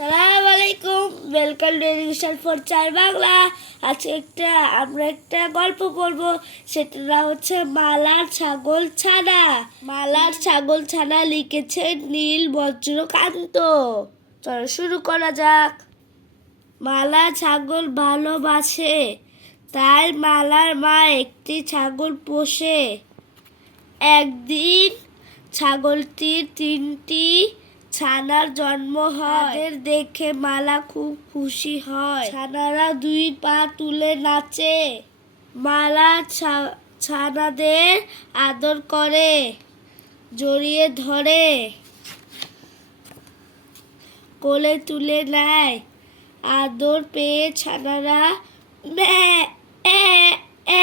সালাম আলাইকুম welcome to education for চার বাংলা আজকে একটা, আমরা একটা গল্প পড়ব সেটা হচ্ছে মালার ছাগল ছানা। মালার ছাগল ছানা লিখেছে নীল বজ্রকান্ত। চলো শুরু করা যাক। মালা ছাগল ভালোবাসে, তাই মালার মা একটি ছাগল পোষে। একদিন ছাগলটির তিনটি ছানার জন্ম হয়। দেখে মালা খুব খুশি হয়। ছানারা দুই পা তুলে নাচে। মালা ছানাদের আদর করে জড়িয়ে ধরে। কোলে তুলে নেয়। আদর পেয়ে ছানারা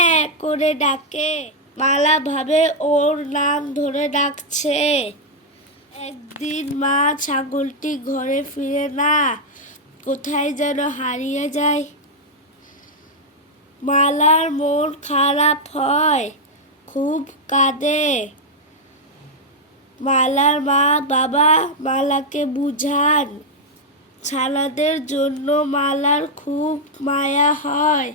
এ করে ডাকে। মালা ভাবে ওর নাম ধরে ডাকছে। একদিন মা ছাগলটি ঘরে ফিরে না, কোথায় যেন হারিয়ে যায়। মালার মন খারাপ হয়, খুব কাঁদে। মালার মা, বাবা মালাকে বুঝান, ছানাদের জন্য মালার খুব মায়া হয়,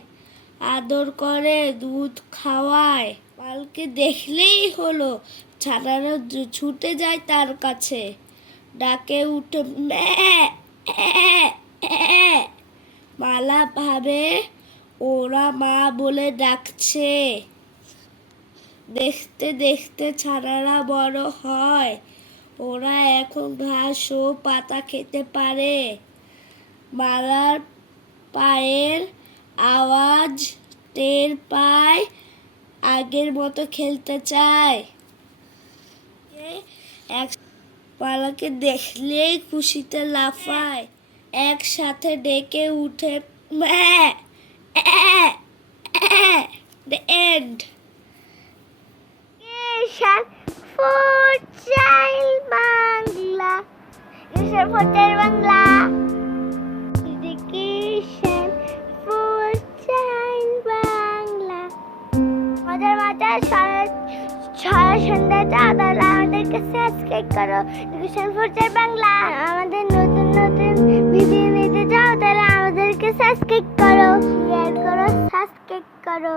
আদর করে দুধ খাওয়ায়। মালকে দেখলেই হলো, ছানারা ছুটে যায় তার কাছে। ডাকে উঠে। মালা ভাবে, ওরা মা বলে ডাকছে। দেখতে দেখতে ছানারা বড় হয়। ওরা এখন ঘাস ও পাতা খেতে পারে। মালার পায়ের আওয়াজ টের পায় আগের মতো খেলতে চায়। এক পালাকে দেখলেই খুশিতে লাফায়। একসাথে ডেকে উঠে এন্ড। Education for মজার ছয় সন্ধ্যাটা আমাদেরকে সাবস্ক্রাইব করো। বাংলা আমাদের নতুন নতুন ভিডিও নিতে চাও তাহলে আমাদেরকে সাবস্ক্রাইব করো। শেয়ার করো সাবস্ক্রাইব করো।